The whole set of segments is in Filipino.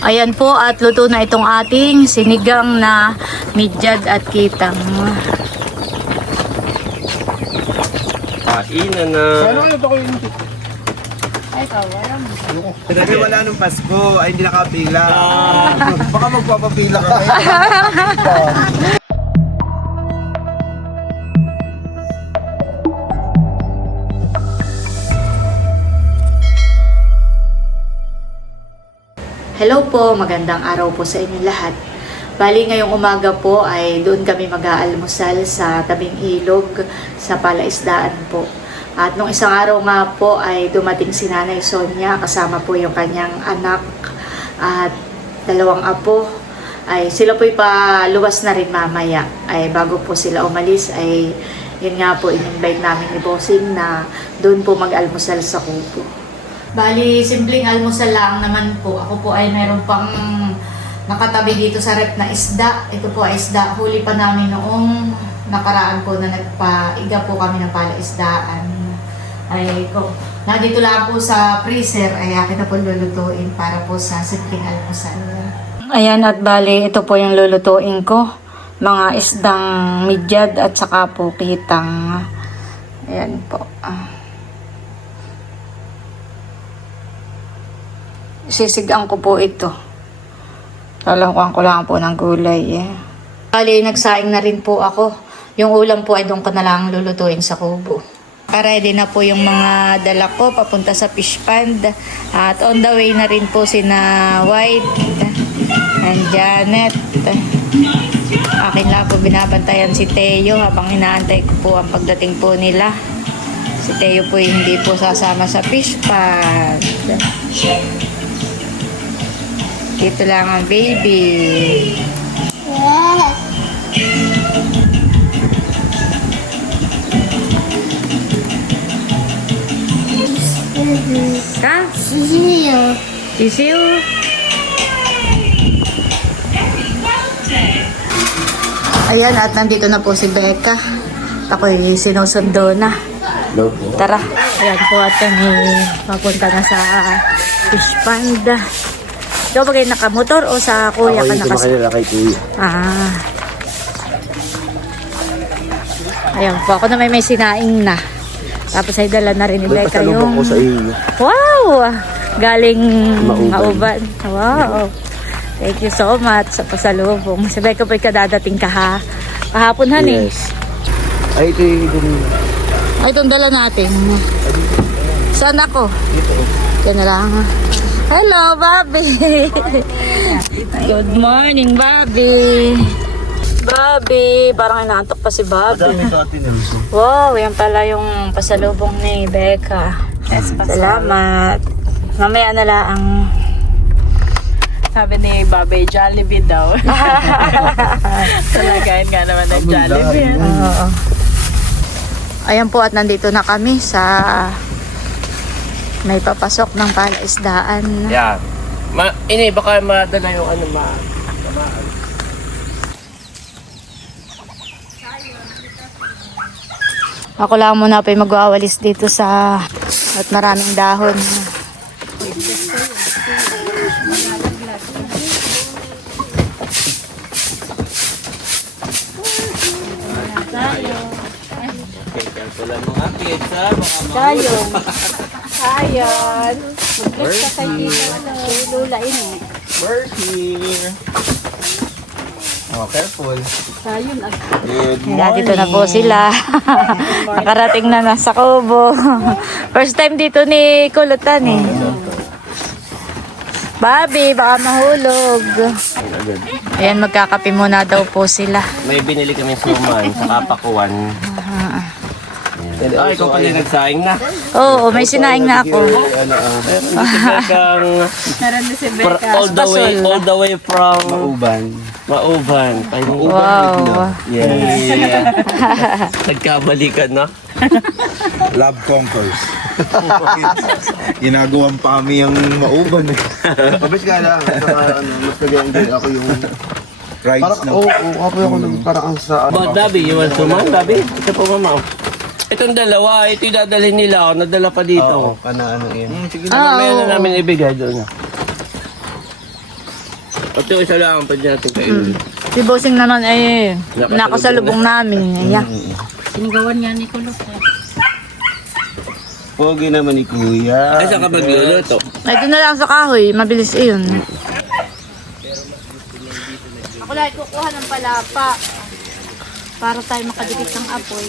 Ayan po at luto na itong ating sinigang na midyad at kitang. Kainan na. Ano ba ko yung... Ay, kawalan. Kasi wala nung Pasko, ay hindi nakapila. Baka magpapapila ka kayo. Hello po, magandang araw po sa inyo lahat. Bali ngayong umaga po ay doon kami mag-aalmusal sa tabing ilog sa Palaisdaan po. At nung isang araw nga po ay dumating si Nanay Sonia kasama po yung kanyang anak at dalawang apo. Ay sila po'y paluwas na rin mamaya. Ay bago po sila umalis ay yun nga po in-invite namin ni Bossing na doon po mag-almusal sa kubo. Bali, simpleng almusal lang naman po. Ako po ay meron pang nakatabi dito sa rep na isda. Ito po ay isda. Huli pa namin noong nakaraan po na nagpaiga po kami ng palaisdaan. Ay, nandito lang po sa freezer. Ay, akin na po lulutuin para po sa simpleng almusal. Ayan at bali, ito po yung lulutuin ko. Mga isdang midyad at saka po kitang. Ayan po. Sisigang ko po ito. Lalakuan ko lang po ng gulay. Bali, nagsaing na rin po ako. Yung ulam po ay doon ko na lang lulutuin sa kubo. Ready na po yung mga dala ko papunta sa fish pond. At on the way na rin po sina White and Janet. Akin lang po binabantayan si Teo habang inaantay ko po ang pagdating po nila. Si Teo po hindi po sasama sa fish pond. Dito lang ang baby. Yes. Ha? Sisiyo. Sisiu? Ayan, at nandito na po si Becca. Ako'y sinusundo na. Tara. Ayan po at kami papunta na sa fish pond. Ikaw ba kayo nakamotor o sa kuya ka nakasakay? Ako kay kuya. Ah. Ayan po, ako na may sinaing na. Tapos ay dala na rin ni Becca yung... ko sa iyo. Wow! Galing Mauban. Mauban. Wow! Thank you so much sa pasalubong. Si Becca po'y kadadating ka ha. Kahapon han eh. Yes. Ay, ito yung... Ay, itong dala natin. Saan ako? Dito. Ito na lang. Hello, Bobby! Good morning, Bobby! Bobby! Parang inaantok pa si Bobby. Madami ito atin Nelson. Wow, yan pala yung pasalubong ni Becca. Salamat. Mamaya na lang. Sabi ni Babay, Jollibee daw. Talagayin nga naman ng Jollibee. Oo. Ayan po at nandito na kami sa may papasok ng palaisdaan. Yeah. Ini, baka madala yung ano Ako lang muna pa magwawalis dito sa at maraming dahon. Wala mga pizza, Tayo. Ayan. Mag-bless ka kay Lula ini. We're here. Oh, careful. Tayo na. Good Dito na po sila. Nakarating na nasa kubo. First time dito ni Kulutan eh. Bobby, baka mahulog. Ayan, magkakape muna daw po sila. May binili kami suman sa kapakuan. Ay, ikaw pala nagsaing na. Oo, may sinaing na ako. Meron din si Becca. All the way from Mauban. Mauban. Wow. Yes. Nagkabalikan na. Love conquers. Ginagawang pa kami yung mauban. Mabis ka lang. Mas nag-enjoy ako yung rides na. Oo, ako yung parang sa... But Bobby, you want suman, Bobby? Ito po, mama. Itong dalawa, ito yung dadalhin nila. Nadala pa dito. Ano yun. Sige Ano meron namin ibigay doon? At yung isa lang, pwede natin kainin. Si Bossing naman ay nakasalubong namin. Ayan. Sinigawan niya ni Kulot. Pogi naman ni Kuya. Ay, saan ka magluluto? Ay, doon na lang sa kahoy. Mabilis iyon. Ako lang kukuha ng palapa. Para tayo makadikit ng apoy.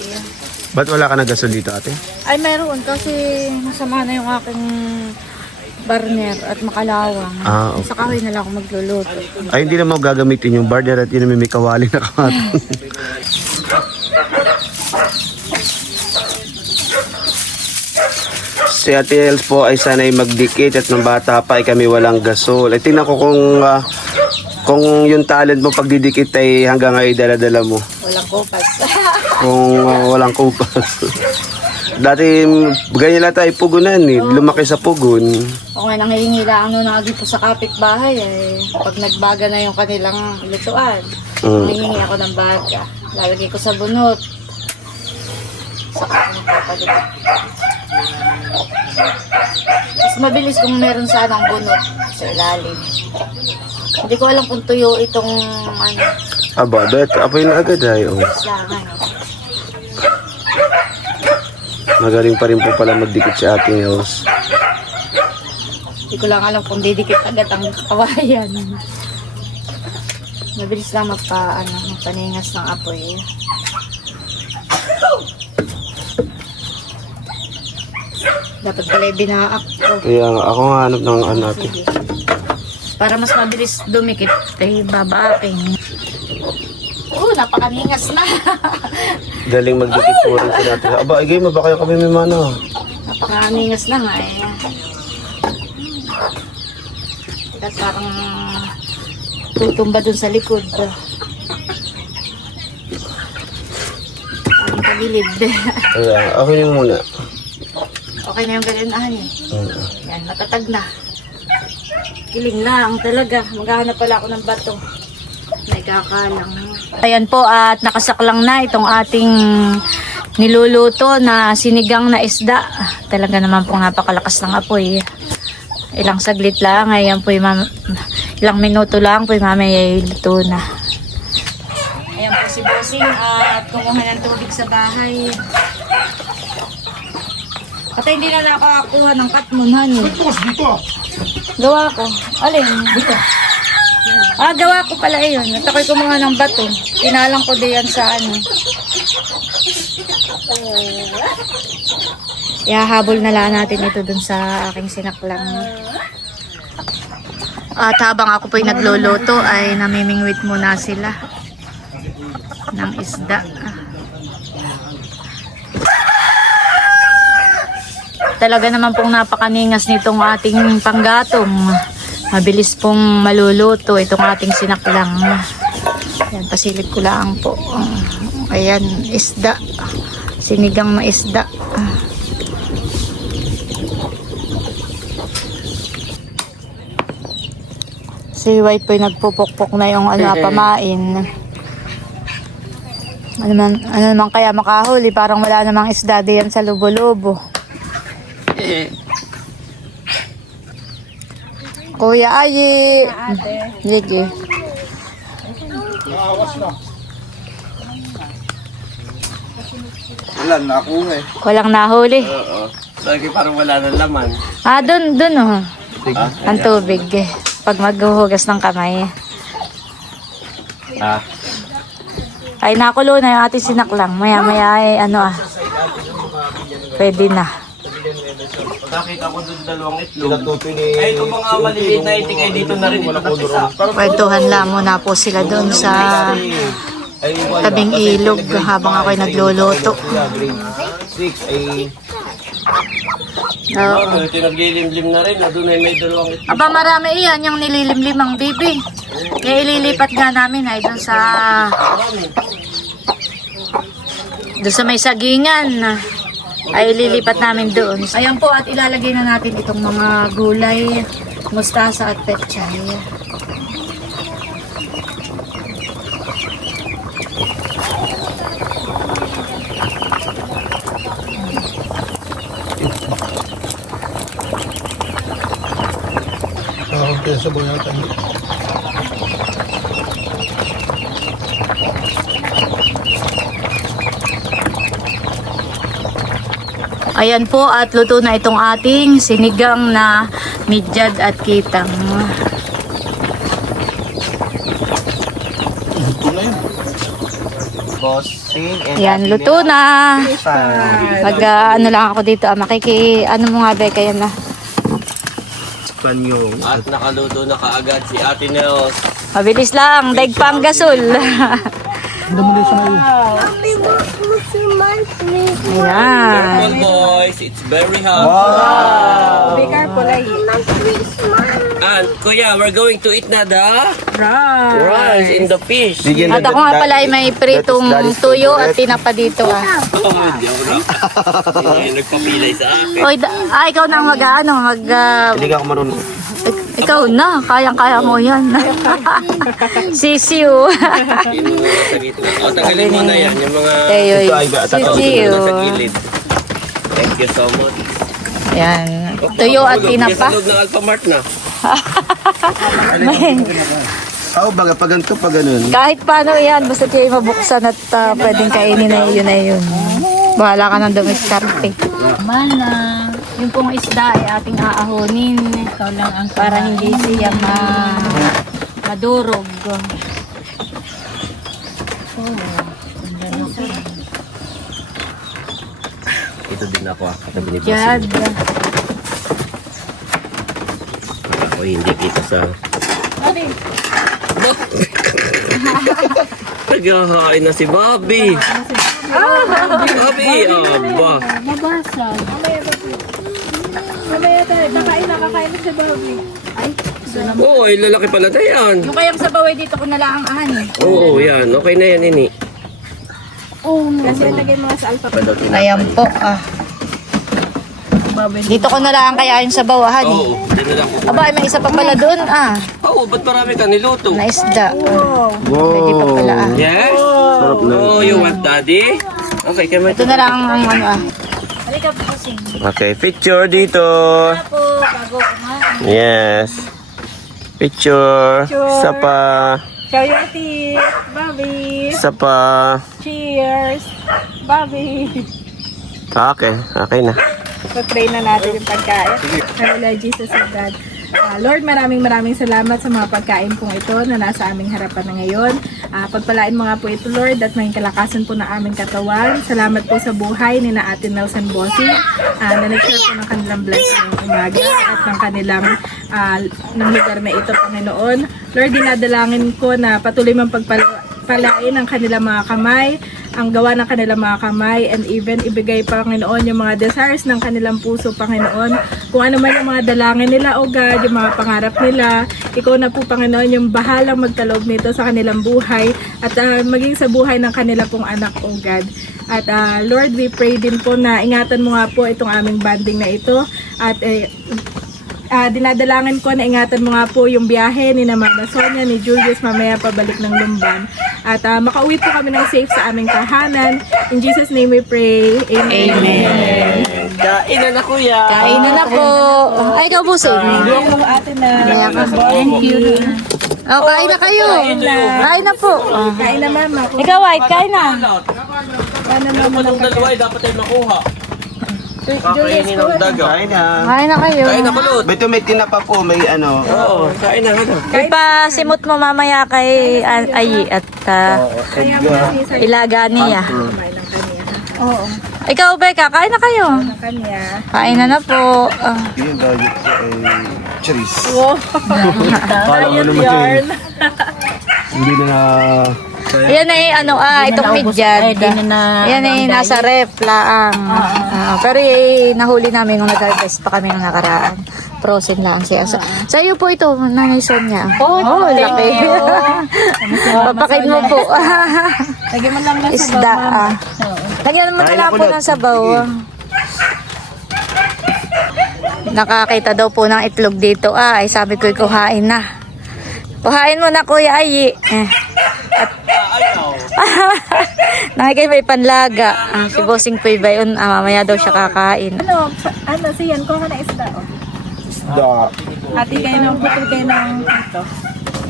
Ba't wala ka nagasol dito, ate? Ay, meron. Kasi masama na yung aking burner at makalawang. Ah, okay. Sa kahoy na lang ako magluluto. Ay, hindi naman gagamitin yung barder at yun naman may kawali na kamatang. Si Ate Els po ay sanay magdikit at nung bata pa ay kami walang gasol. Ay tingnan ko kung yung talent mo pagdidikit ay hanggang ngayon dala-dala mo. Walang kupas. Kung walang kupas. Dati ganyan lang tayo pugunan eh. Lumaki sa pugon. O nga nangihingi lang ano nangagi po sa kapitbahay eh. Pag nagbaga na yung kanilang lutuan, nangihingi ako ng baga. Lalagay ko sa bunot. Saka ako nagpapadikit. Mas mabilis kung meron sanang bunot sa ilalim. Hindi ko alam kung tuyo itong ano, Aba, bet apoy na agad ay. Oh. langan. Magaling pa rin po pala magdikit si Ate Els. Hindi ko lang alam kung didikit agad ang kawayan. Mabilis lang magpaningas ng apoy. Dapat pala binaak ko. Kaya nga, ako nga hanap ng ano natin. Sige. Para mas mabilis dumikit, kay babaaking. Napakaningas na. Galing magdikit po rin si Ate. Aba, igay mo ba kayo kami may mano? Napakaningas na nga eh. Tapos parang tutumba dun sa likod. Parang tagilid. Kaya, ako yung muna. Okay na yung gano'n eh. Yan, matatag na. Kiling lang talaga. Maghahanap pala ako ng bato. May kakalang. Ayan po at nakasaklang na itong ating niluluto na sinigang na isda. Talaga naman po napakalakas ng apoy. Ilang saglit lang. Ayan po ilang minuto lang po mamaya luto na. Ayan po si Bossing at kumuha ng tubig sa bahay. At hindi na nakakuha ng katmon, honey. Gawa ko. Alin? Dito. Gawa ko pala yun. At ako'y kumuha ng bato. Tinalang ko diyan sa ano. Ihahabol na lang natin ito dun sa aking sinaklang. At habang ako po'y nagluluto ay namimingwit muna sila ng isda. Talaga naman pong napakaningas nitong ating panggatong. Mabilis pong maluluto itong ating sinaklang. Ayan, pasilip ko lang po. Ayan, isda. Sinigang na isda. Si White po nagpupukpok na yung pamain. Ano naman kaya makahuli? Parang wala namang isda diyan sa lubo-lubo. Kuya Ayi. Sige. Wala, nakuha eh. Walang nahuli. Oo. Lagi parang wala ng laman. Dun oh. Ang tubig. Pag maghuhugas ng kamay. Ay nakulo na yung ating sinaklang. Maya ay pwede na. Nakita ko doon dalawang itlog. Ay, ito mga maliliit na itik ay dito na rin ito nakisa. Kwentuhan lang muna po sila doon sa tabing ilog habang ako'y nagluluto. 6 ay... Oo. Ito naglilimlim na rin. Doon ay may dalawang itlog. Aba marami iyan yung nililimlimang bibi. Kaya ililipat nga namin ay doon sa may sagingan. Ay ililipat namin doon. Ayan po at ilalagay na natin itong mga gulay, mustasa at pechay. Okay, sa boyatan. Ayan po, at luto na itong ating sinigang na midyad at kitang. Bossing and Ayan, luto na. Mag, ano lang ako dito, ano mo nga, Becca, yan na. Spanyol. At nakaluto na kaagad si Ate Nels. Mabilis lang, daig pang gasol. Ayan. Careful boys, it's very hot. Be careful, ay. And Kuya, we're going to eat na the rice in the fish. At ako nga pala ay may pritong tuyo at tinapa dito ah. Oh, nagpapilay sa akin. Oy, ikaw na ang Hindi ka ako marunong. ikaw na, kayang-kaya mo yan. Sisiu. O, tagalin mo na yan, yung mga Teyoy, sisiu. nasa gilid. Thank you so much. Yan, tuyo at tinapa. Sa loob ng Alphamart na. Baga, pag ganito, pag ganun. Kahit paano yan, basta kayo mabuksan at pwedeng kainin na yun na yun. Bahala ka ng dumiskarte. Mana, yung pong isda ay ating aahonin. Ikaw lang ang para hindi siya madurog. Ito din ako, katabi ni Jad. Bossing. Ako hindi kita sa... Naghahain na si Bobby. Bobby, aba. Mabasag. Oo, ay lalaki pala na yan. Yung kayang sa baway dito ko na lang ang ahani. Oo, yan. Okay na yan, ini. Ayan po ah. Dito ko na lang kaya yung sa bawahan. Oo, dinala ko. Aba, may isa pa pala doon ah. Oo, ba't marami ka niluto? Na isda. Wow. Pwede pa pala ah. Yes? Sarap na. Oh, you want daddy? Okay, kaya Ito na lang ang ano ah. Halika po kasi. Okay, picture dito. Po, bago ko nga. Yes. Picture. Isa pa. Show your teeth, Bobby. Isa pa. Cheers, Bobby. Okay, okay na. So-try na natin yung pagkain. Lord Jesus of God. Lord, maraming salamat sa mga pagkain pong ito na nasa aming harapan na ngayon. Pagpalain mo nga po ito, Lord, at maging kalakasan po ng aming katawan. Salamat po sa buhay ni na Ate Nelson Bossing na nag-share po ng kanilang blessing ng umaga at ng kanilang ng lugar na ito, Panginoon. Lord, dinadalangin ko na patuloy mong pagpalain ang kanilang mga kamay, ang gawa ng kanilang mga kamay, and even ibigay, Panginoon, yung mga desires ng kanilang puso, Panginoon. Kung ano man yung mga dalangin nila, O God, yung mga pangarap nila, Ikaw na po, Panginoon, yung bahalang magtalog nito sa kanilang buhay at maging sa buhay ng kanila pong anak, O God. At Lord, we pray din po na ingatan mo nga po itong aming banding na ito at dinadalangin ko na ingatan mo nga po yung biyahe ni Mama Sonia, ni Julius mamaya pabalik ng Lumban. At makauwi po kami ng safe sa aming tahanan. In Jesus' name we pray. Amen. Amen. Kain na kuya. Kainan na po. Ay, ikaw po, Soy. Yung mga ate na. Thank you. Oh, kain na kayo. Kain na po. Kain na, Mama. Ikaw, White, kain na. Ano mo ng dalawa dapat ay makuha. Kakainin ng daga. Kain na. Kain na kayo. Kain na kulot. Beto may tinapa po, may ano. Oo, kain na. Ipasimot mo mamaya kay Ayi at ilaga niya. Oo. Ikaw, Becca, kain na kayo. Kanya. Kain na po. Yung diet ko ay cheese. Wow. Diet yarn. Hindi na Yan ay itong midyad. Yan ay nasa ref laang. Pero nahuli namin nung nag-harvest pa kami nung nakaraan. Frozen lang siya. Sa iyo po ito, Nanay Sonia. Oh, laki. Papakin mo po. Lagyan mo lang ng Isda. Lagyan mo na lang po ng sabaw. Nakakita daw po ng itlog dito. Ay, sabi ko, kuhain na. Kuhain mo na, Kuya Ayi. Nakikay may panlaga. Si Bossing Puy ba yun? Mamaya daw siya kakain. Ano, siyan, kuha ka na isda. Oh. isda. Ati kayo ng putol kayo ng ito.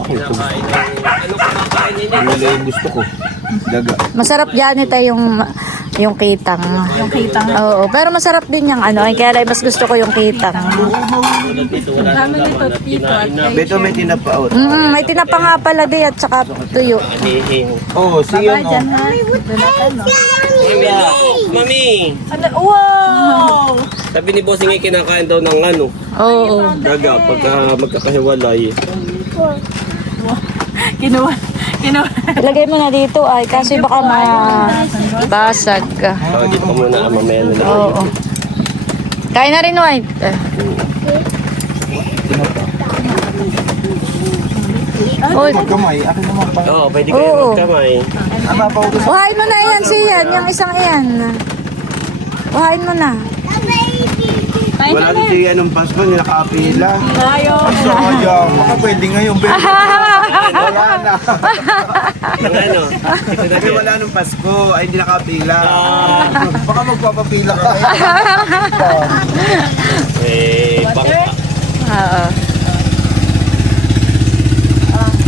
Ano kumakain nila? Wala yung gusto ko. Daga. Masarap dyan ito Yung kitang. Yung kitang. Oo, pero masarap din yung ano. Kaya lang mas gusto ko yung kitang. Dami nito dito. At Beto may tinapaot. May tinapa nga pala di at saka tuyo. Oo, siya dyan ha. Jonathan, no? Mami! Wow! Sabi ni Bossing ay kinakain daw ng ano, Oo. daga pagka magkakahiwalay. Kinuha. Ilagay mo na dito ay kasi baka mabasag. Dito pa muna mamaya na lang. Oo. Kain na rin, White. Uy, Oo, pwede kayo Oo. magkamay. uhain mo na yan siyan, yung isang iyan. Uhain mo na. Wala din siya nung Pasko, hindi nakaapila. Tayo. Sayang, baka pwede ngayon. Wala na. Ang ano? Kasi wala nung Pasko, ay hindi nakaapila. Baka magpapapila ka. Bangka. Oo.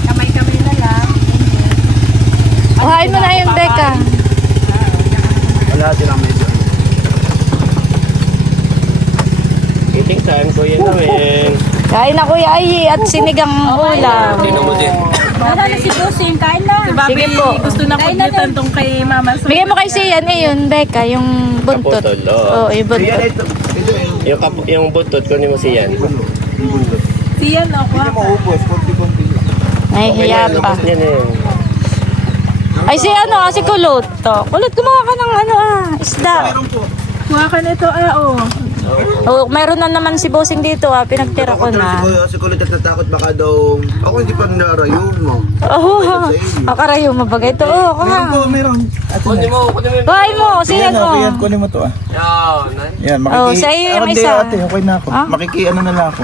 Kamay-kamay na lang. Uhain mo na yung deka. Wala din ang medyo. Eating time, Kuya Noel. Kain na Kuya Ayi at sinigang ulam. Tingnan mo din. Wala na si Bossing. Kain na. Si Bobby, Sige po. gusto na kudyutan tong kay Mama. Bigay mo kay siyan yun, Deka, yung buntot. Kaputol, Oo, oo. yung buntot. Yung butot, kunin mo siyan. Siyan ako. Maubos, konti-konti lang. Nahihiya pa. Yan eh. Ay, si ano, si Kulot. Kulot, gumawa ka ng ano isda. Kuha ka nito. Oh, mayroon na naman si Bossing dito pinagtira ko na. Si Kulit at natakot baka daw, ako hindi pa narayo mo. Oh, akarayo mabagay ito. Oh, kuha. Meron. Kunin mo. Kuhain mo, siyan mo. Kunin mo to ah. Yan, Yan, Oh, sa iyo yung isa. okay na ako. Ah? Makikiano na lang ako.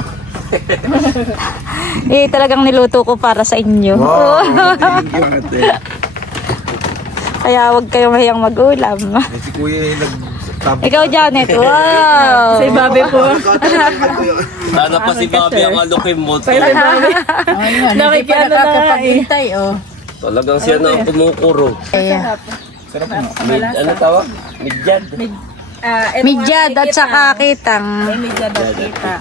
Talagang niluto ko para sa inyo. Thank you ate. Kaya wag kayong mahiyang mag-ulam. Si Kuya yung Ikaw, Janet. Wow. Si Bobby po. Sana pa si Bobby ang alukin mo. Nakikiano na eh. Talagang siya na ang kumukuro. Ano tawag? Midyad. Midyad at saka kitang. Midyad at kita.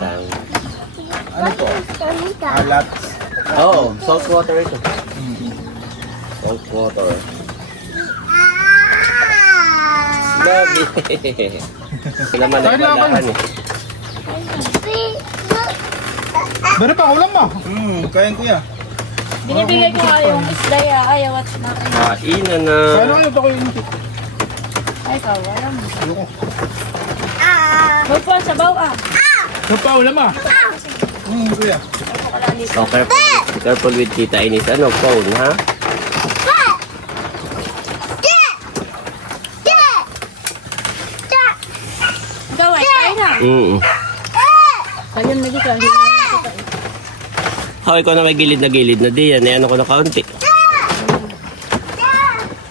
Alat. Oo, salt water ito. Salt water. Bobby. Sila man ay malakan eh. Meron pa ulam mo? Kaya Kuya. Binibigay ko nga yung isda ayaw at Kainan na. Kayo pa kayo. Ay, kawala mo. Huwag po, sabaw Meron pa ulam ah. Kuya. So careful with Tita Inis. Ano, phone ha? Gawin, tayo na. Ayun, nagika. Ikaw na may gilid na di yan. Ano ko na kaunti.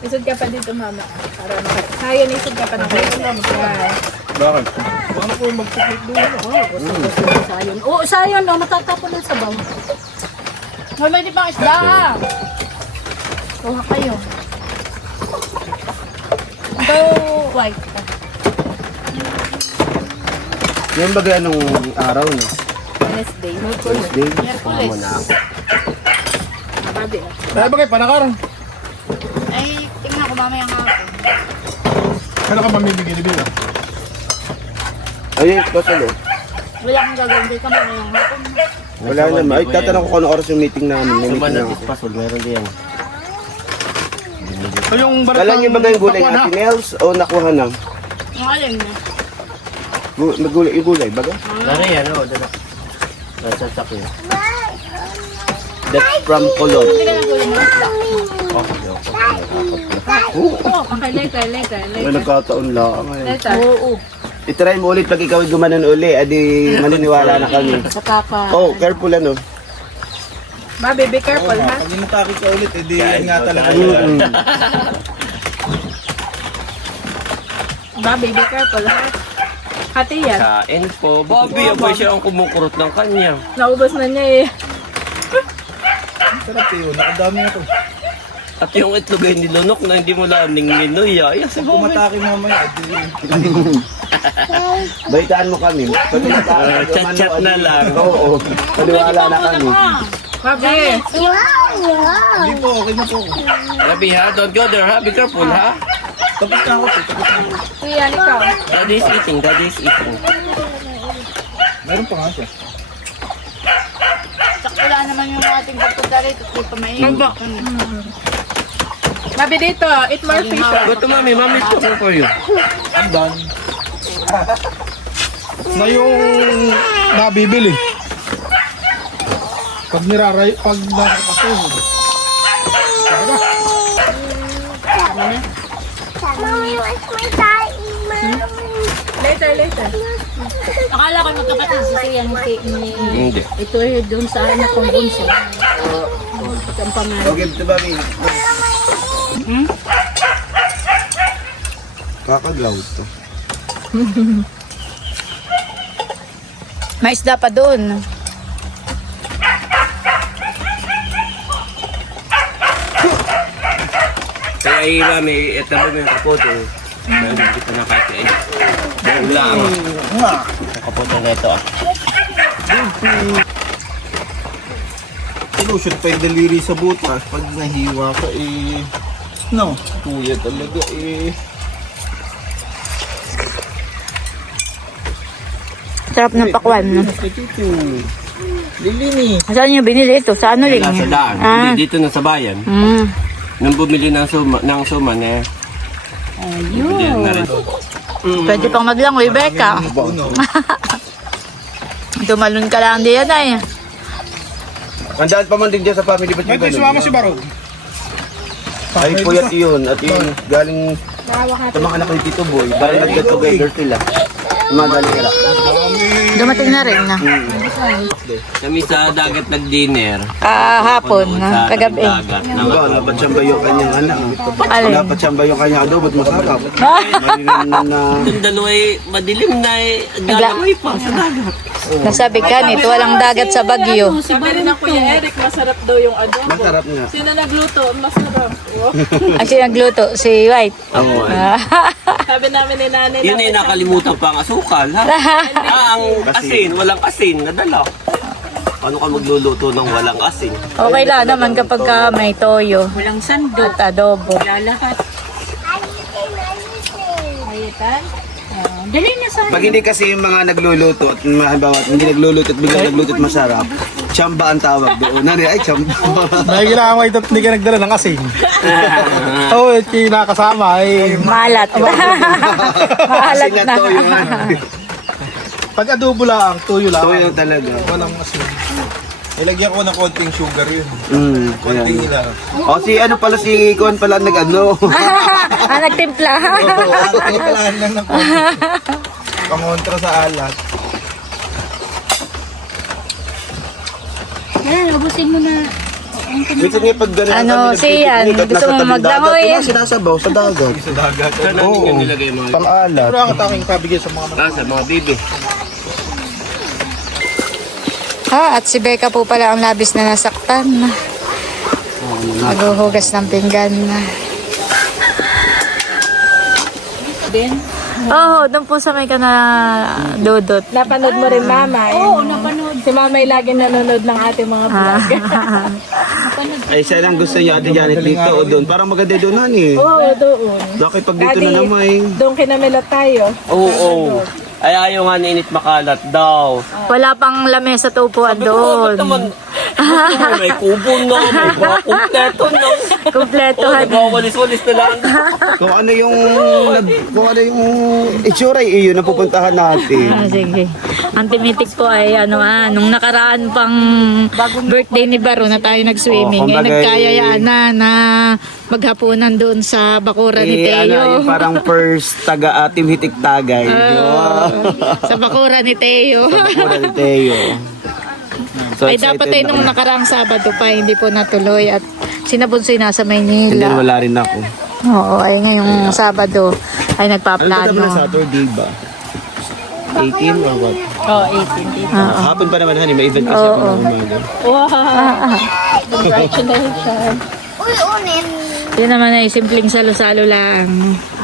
Isod ka pa dito, Mama. Para kaya isod ka pa na kayo. Bakit? Sayon. Oo, sayon. Matatapon ng sabaw. May di pang isda. Kuha kayo. Go, white. Yan ba gaya nung araw no? Wednesday. Wednesday? Kuha mo na ako. Babi. Ay bagay, panakaroon. Ay, tingnan ko mamaya nga ako. Kano ka mamimigil-bil ah? Ayun, kasalo. Wala kang gagawin. Di ka mamaya nga ako. Wala naman. Ay, tatanong ko kung ano oras yung meeting namin. May meeting Suman ako. natin pasol. Meron din yan. Dala niyo ba yung gulay natin, Nels? O nakuha na? Ang alin na. Yung gulay, baga? Dari yan, oo. Dala. Nasa sakyo. That's from Colon. Hindi ka nagulong mo. Oo, kailay. May nagkataon lang. Oo. I-try mo ulit pag ikaw ay gumanon uli. Adi maniniwala na kami. Sa kaka. Oh, careful ano. Babi, be careful, ha? Pag inatake ka ulit, edi yan nga talaga. Babi, be careful, ha? Hati yan. Kain po. Bobby, abay siya ang kumukurot ng kanya. Naubos na niya eh. Sarap yun, nakadami ako. At yung itlog ay nilunok na hindi mo lang ninginoy. Ay, sa Kung bawal. matake mamaya, Balitaan mo kami. Chat-chat na lang. Oo. Paniwala na kami. Habi! hindi po, okay na po. Rabi ha, don't go there ha. Be careful ha. Tapos na ako po, tapos na ako. Kuya, ikaw. Daddy is eating, daddy is eating. Meron pa nga siya. Wala naman yung ating pagpunta rito. Hindi pa mainit. Habi dito, eat more fish. Go to mommy, mommy is cooking for you. I'm done. Na yung nabibili. Pag niraray, pag nakakasuhod. Later. Akala ko magkapatid si yan ni Hindi. ito ay doon sa anak kong bunso. Ang pangalan. Okay, ito ba, baby? Kakagaw to. May isda pa doon. Kaya mami, ito ba yung kapoto? Dahil hindi pa nakakain. Dahil lang. Ang kapoto na ito ah. Ilusyon pa yung daliri sa butas. Pag nahiwa ka eh... No, tuya talaga eh. Sarap ng pakwan. No? Ito. Lilini. Saan niyo binili ito? Sa ano rin? Nasa daan. Ah. Dito na sa bayan. Nung bumili ng suman eh. Ayun. Na rin. Pwede pang maglangoy, Becca. Tumalon ka lang diyan ay. Andaan pa man din dyan sa family. Ba't May yung tayo sumama si Barog. Ay, puyat yun. At yun, galing sa mga anak ni Tito Boy. Parang nag-get-together sila. Madalira. Dumating na rin na. Kami sa dagat nag-dinner. Kahapon, Sa kagabi. dagat. Ba, dapat siyang ba yung kanyang anak? Alin? Dapat siyang ba yung kanyang adobo at masarap? Marinan na Itong dalawa ay madilim na eh. Galamay pa sa dagat. Nasabi ka nito, walang dagat sa Bagyo. Sabi rin ng Kuya Eric, masarap daw yung adobo. masarap nga. Sino nagluto? Masarap. Oh. Ang nagluto, si White. Ako Sabi namin ni nanay Yun ay nakalimutan pa ang asukal ha. Ang asin, walang asin, nadala. Ano ka magluluto ng walang asin? Okay lang naman kapag ka may toyo Walang sando. at adobo. Lalahat. Mayitan. Dali na sa Pag hindi kasi yung mga nagluluto at halimbawa hindi nagluluto at biglang nagluto at masarap, tsamba ang tawag doon. Nari, ay tsamba. Dahil kailangan mo ito, hindi ka nagdala ng asin. Oo, oh, kinakasama ay... Maalat. Maalat Asin na. toyo nga. Pag adobo lang, tuyo lang. Toyo talaga. Walang asin. Ilagyan ko ng konting sugar yun. Konting Ayan. ilang. O si ano pala si Kuan pala nag-ano. Nagtimpla. Oo, palahan lang ng konting. Pangontra sa alat. Yan, ubusin mo na. Minsan nga pag gano'n Ano, kami si Ian, nagpipiknik at gusto nasa mo tabing maglangoy? dagat, yun, sinasabaw sa dagat. Sa dagat. Saan natin yung nilagay mga Pang-alat. Pero ang aking pabigay sa mga sa mga bibi? At si Becca po pala ang labis na nasaktan. Maghuhugas ng pinggan. Oo, doon po sa may ka na dudot. Napanood mo rin mama. Oo, napanood. Si mama ay laging nanonood ng ating mga vlog. Ay, siya lang gusto niya Ate Janet dito o doon. Parang maganda doon eh. Oo, doon. Bakit pag dito na naman Doon kinamilat tayo. Oo. Ay ayaw nga ni init makalat daw. Wala pang lamesa at upuan doon. May kubo na, may mga kumpleto na. Kompleto. Oh, nagwawalis-walis na lang. Kung ano yung itsura yun na pupuntahan natin. Sige. Ang timitik po ay nung nakaraan pang birthday ni Baro na tayo nag-swimming. Oo, kumbaga, nagkayayaan na maghapunan doon sa Bakura ni Teo. Yung parang first Team Hitik Tagay. Sa Bakura ni Teo. Bakura ni Teo. So, Ay dapat ay nung nakaraang Sabado pa hindi po natuloy at sinabunsoy nasa Hindi Maynila. wala rin ako. Oo, ay ngayong Sabado ay Ano ba nagpaplano. na Saturday ba? 18 or what? Oo, 18. Hapon pa naman, honey. May event kasi ako ng umaga. Wow! Congratulations. Yan naman ay simpleng salo-salo lang.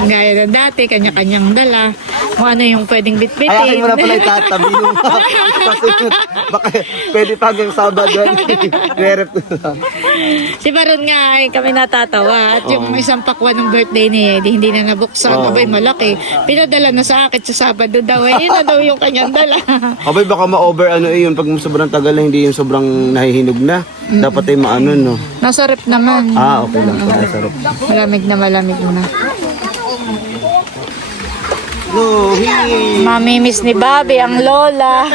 Gaya ng dati, kanya-kanyang dala. Kung ano yung pwedeng Ay, akin bitbitin. mo na pala itatabi yung kasi baka pwede pa hanggang Sabado. Re-rep ko lang. Si Baron nga ay kami natatawa. At yung isang pakwan ng birthday niya, hindi na nabuksan. Oo. Abay, malaki. Pinadala na sa akin sa Sabado daw. Yun na daw yung kanyang dala. Abay, baka ma-over yun pag sobrang tagal na hindi yung sobrang nahihinog na. Dapat ay maano, no? Nasa rep naman. Okay lang. Sarap. Malamig na. No, Mamimiss ni Bobby ang lola.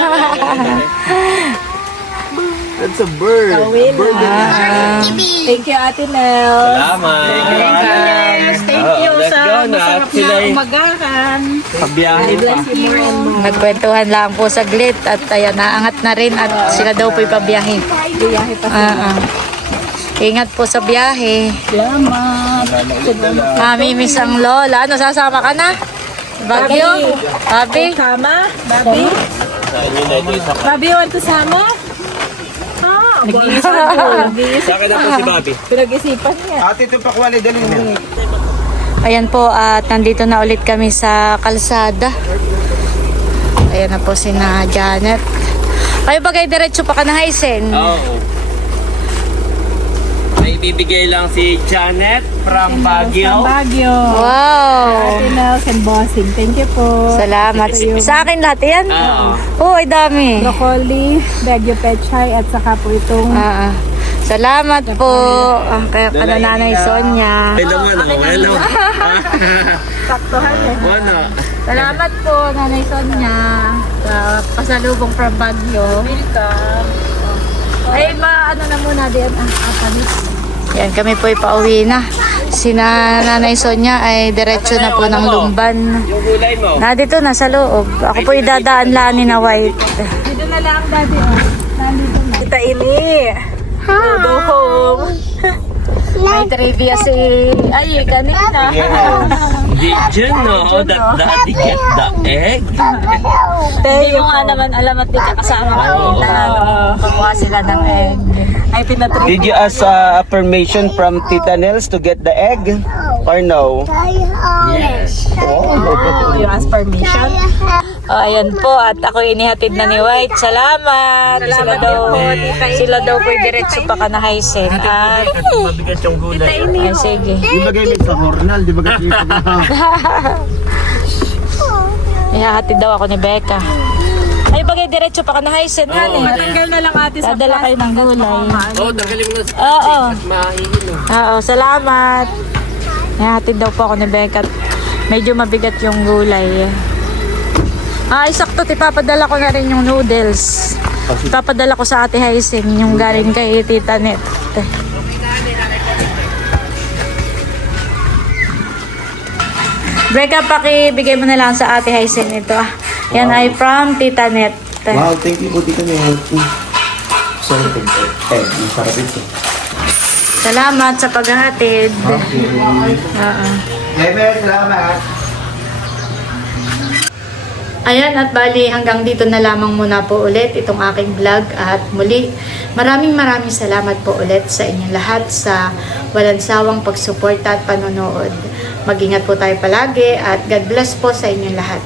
that's a bird. Thank you, Ate Nel. Salamat. Thank you let's sa go na. masarap At sila na ay umagahan. pabiyahe pa. Nagkwentuhan lang po saglit at ayan, naangat na rin at sila daw po'y pabiyahe. Biyahe pa. Ingat po sa biyahe. Mamimiss ang lola. Ano, sasama ka na? Bagyo? Bobby? Sama? Babi? Babi, you want to sama? Sa akin na po si Bobby. Pinag-isipan niya. Ate, itong pakwan ay dalhin mo. Ayan po, at nandito na ulit kami sa kalsada. Ayan na po sina Janet. Kayo ba kayo diretso pa ka na Haisen? Oo. May bibigay lang si Janet from Baguio. Baguio. Wow! Ate Nel and Bossing. Thank you po. Salamat. Sa akin lahat yan? Oo. Oo, ay dami. Broccoli, Baguio Pechay, at saka po itong Salamat po. Kaya ka na Nanay Sonia. Hello mo na. Hello. saktohan eh. Ano? Salamat po, Nanay Sonia. Sa pasalubong from Baguio. Welcome. Ay, ano na muna din. Yan, kami po pauwi na. Sina Nanay Sonia ay diretso na po ng Lumban. Yung gulay mo. Dito na sa loob. Ako po idadaan lang ni na White. Dito na lang, Daddy. Nandito na. Kita ini. Go home. May trivia si ay kanina. Did you know that daddy get the egg? Hindi mo nga naman alam at di ka kasama kanina. Pagkuha sila ng egg. Ay, pinatry. Did you ask permission from Tita Nels to get the egg? Or no? Yes. You ask permission? Ayan po, at ako inihatid na ni White. Salamat. Sila daw po diretso pa ka na Haisen. At Mabigat yung gulay. ay, sige. Di ba gamit sa hornal? Di ba gamit sa Ihahatid daw ako ni Becca. Ay, bagay diretso pa ka na Haisen. Matanggal na lang ate sa Dadala kayo ng gulay. Oh, tagalin mo na sa Oo. mahihilo. Oo, salamat. Ihahatid daw po ako ni Becca. Medyo mabigat yung gulay. Ay, sakto. Ipapadala ko na rin yung noodles. Ipapadala ko sa Ate Haisen, yung galing kay Tita Net. Becca, pakibigay mo na lang sa Ate Haisen ito. Yan ay from Tita Net. Wow, thank you po Tita Nels. Sorry, sarap ito. Salamat sa paghahatid. Oo. Salamat. Ayan, at bali hanggang dito na lamang muna po ulit itong aking vlog, at muli maraming salamat po ulit sa inyong lahat sa walang sawang pagsuporta at panonood. Mag-ingat po tayo palagi at God bless po sa inyong lahat.